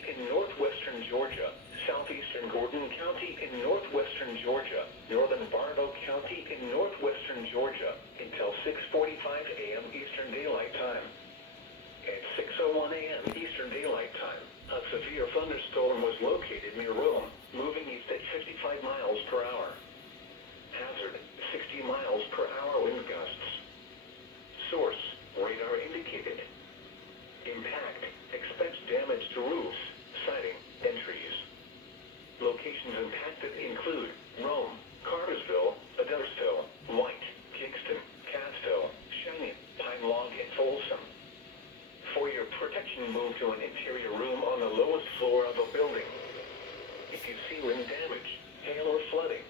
County in northwestern Georgia, southeastern Gordon County in northwestern Georgia, northern Barlow County in northwestern Georgia, until 6:45 a.m. Eastern Daylight Time. At 6:01 a.m. Eastern Daylight Time, a severe thunderstorm was located near Rome, moving east at 55 miles per hour. Hazard, 60 miles per hour wind gusts. Source, radar indicated. Impact, expect damage to roofs, siding, and trees. Locations impacted include Rome, Cartersville, Thunderstorm, White, Kingston, Catskill, Cheyenne, Pine Log, and Folsom. For your protection, move to an interior room on the lowest floor of a building. If you see wind damage, hail or flooding,